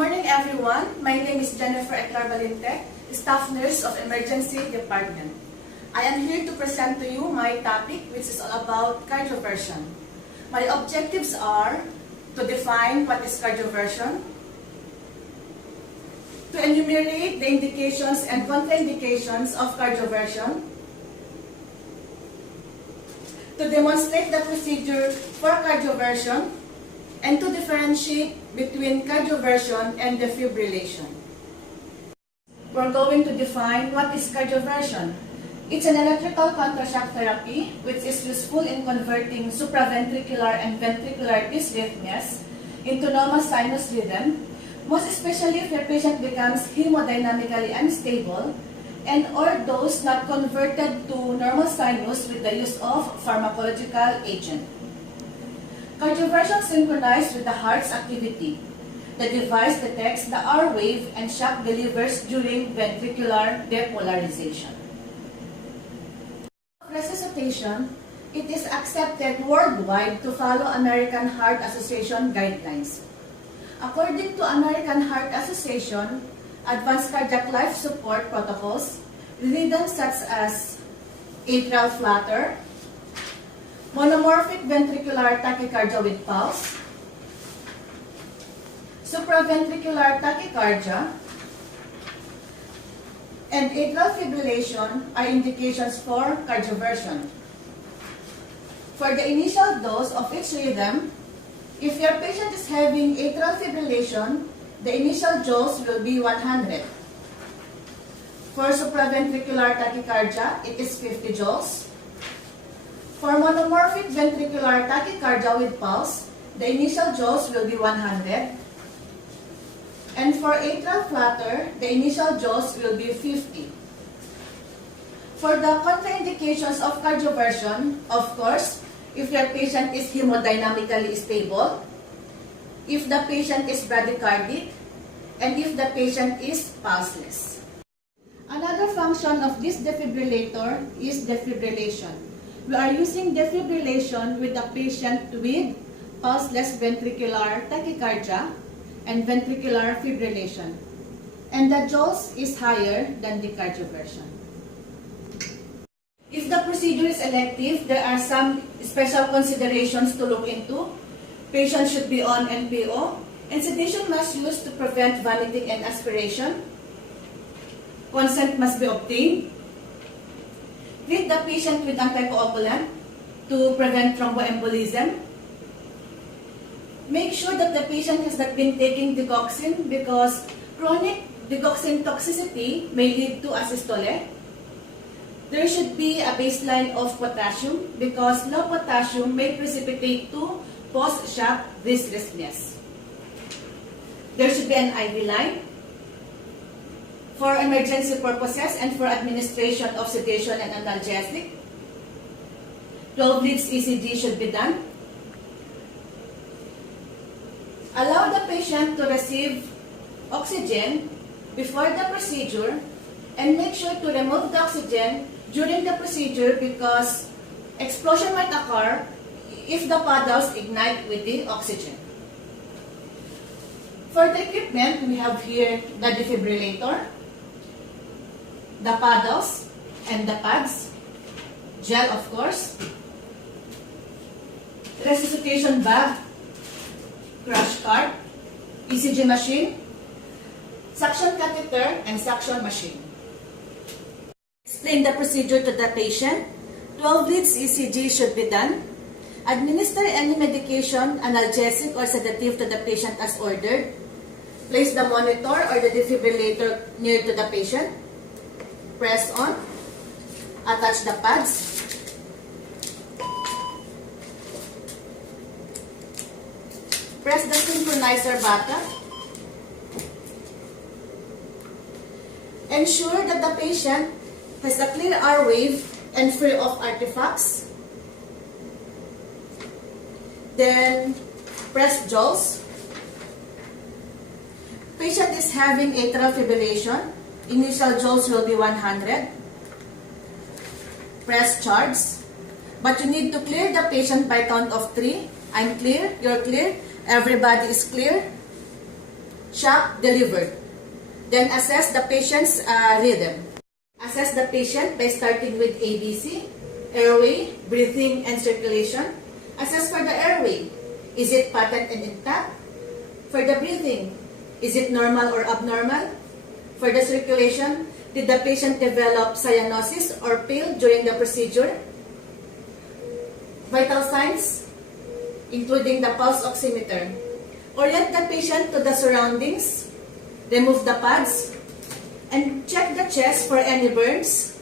morning, everyone. My name is Jennifer Valente, staff nurse of Emergency Department. I am here to present to you my topic, which is all about cardioversion. My objectives are to define what is cardioversion, to enumerate the indications and contraindications of cardioversion, to demonstrate the procedure for cardioversion, and to differentiate between cardioversion and defibrillation. We're going to define what is cardioversion. It's an electrical contrashock therapy which is useful in converting supraventricular and ventricular dysrhythmias into normal sinus rhythm, most especially if your patient becomes hemodynamically unstable and or those not converted to normal sinus with the use of pharmacological agent. Cardioversion synchronized with the heart's activity. The device detects the R wave and shock delivers during ventricular depolarization. Resuscitation, it is accepted worldwide to follow American Heart Association guidelines. According to American Heart Association, advanced cardiac life support protocols, rhythms such as atrial flutter, monomorphic ventricular tachycardia with pulse, supraventricular tachycardia, and atrial fibrillation are indications for cardioversion. For the initial dose of each rhythm, if your patient is having atrial fibrillation, the initial dose will be 100. For supraventricular tachycardia, it is 50 joules. For monomorphic ventricular tachycardia with pulse, the initial dose will be 100. And for atrial flutter, the initial dose will be 50. For the contraindications of cardioversion, of course, if your patient is hemodynamically stable, if the patient is bradycardic, and if the patient is pulseless. Another function of this defibrillator is defibrillation. We are using defibrillation with a patient with pulseless ventricular tachycardia and ventricular fibrillation. And the joules is higher than the cardioversion. If the procedure is elective, there are some special considerations to look into. Patient should be on NPO, and sedation must be used to prevent vomiting and aspiration. Consent must be obtained. Treat the patient with anticoagulant to prevent thromboembolism. Make sure that the patient has not been taking digoxin because chronic digoxin toxicity may lead to asystole. There should be a baseline of potassium because low potassium may precipitate to post-shock dysrhythmias. There should be an IV line for emergency purposes and for administration of sedation and analgesic. 12 leads ECG should be done. Allow the patient to receive oxygen before the procedure and make sure to remove the oxygen during the procedure because explosion might occur if the paddles ignite with the oxygen. For the equipment, we have here the defibrillator, the paddles and the pads, gel of course, resuscitation bag, crash cart, ECG machine, suction catheter, and suction machine. Explain the procedure to the patient. 12 leads ECG should be done. Administer any medication, analgesic, or sedative to the patient as ordered. Place the monitor or the defibrillator near to the patient. Press on. Attach the pads. Press the synchronizer button. Ensure that the patient has a clear R wave and free of artifacts. Then press JAWS. Patient is having atrial fibrillation. Initial JAWS will be 100. Press charge. But you need to clear the patient by count of 3. I'm clear, you're clear, everybody is clear. shock delivered. Then assess the patient's rhythm. Assess the patient by starting with ABC, airway, breathing, and circulation. Assess for the airway. Is it patent and intact? For the breathing, is it normal or abnormal? For the circulation, did the patient develop cyanosis or pale during the procedure? Vital signs, including the pulse oximeter. Orient the patient to the surroundings. Remove the pads. And check the chest for any burns.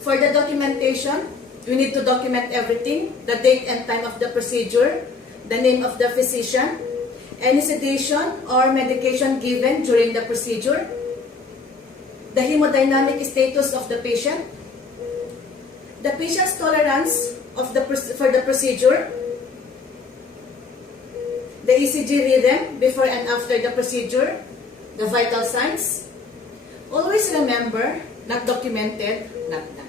For the documentation, you need to document everything, the date and time of the procedure, the name of the physician, any sedation or medication given during the procedure, the hemodynamic status of the patient, the patient's tolerance for the procedure, the ECG rhythm before and after the procedure, the vital signs. Always remember, not documented, not done.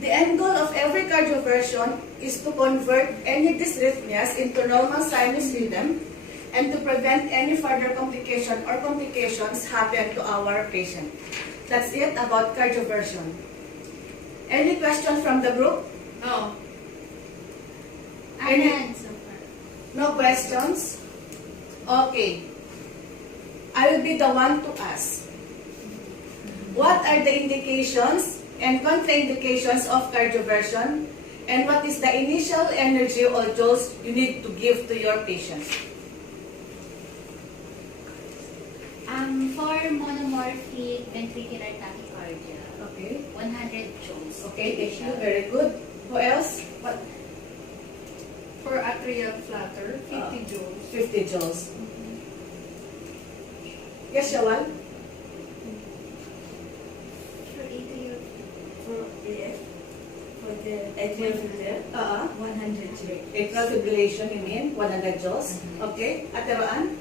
The end goal of every cardioversion is to convert any dysrhythmias into normal sinus rhythm and to prevent any further complication or complications happen to our patient. That's it about cardioversion. Any questions from the group? No. Any? No questions? Okay. I will be the one to ask. What are the indications and contraindications of cardioversion, and what is the initial energy or dose you need to give to your patients? For monomorphic ventricular tachycardia, Okay. 100 joules. Okay, thank you. Very good. Who else? What? For atrial flutter, 50 joules. 50 joules. Yes, Shawal? For atrial, for AF, for the atrial flutter, 100 joules. Atrial fibrillation, you mean? 100 joules. Okay. Ate Roan?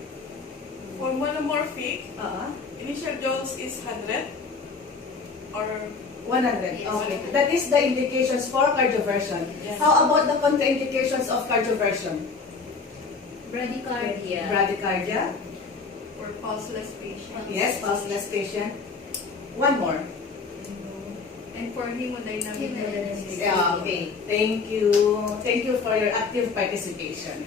For monomorphic, Uh-huh. initial joules is 100 or 100. Yes. Okay. That is the indications for cardioversion. Yes. How about the contraindications of cardioversion? Bradycardia. Bradycardia. for pulseless patients. Yes, pulseless patient. One more. And for hemodynamic Hemodynamic. emergency. Yeah, okay. Thank you. Thank you for your active participation.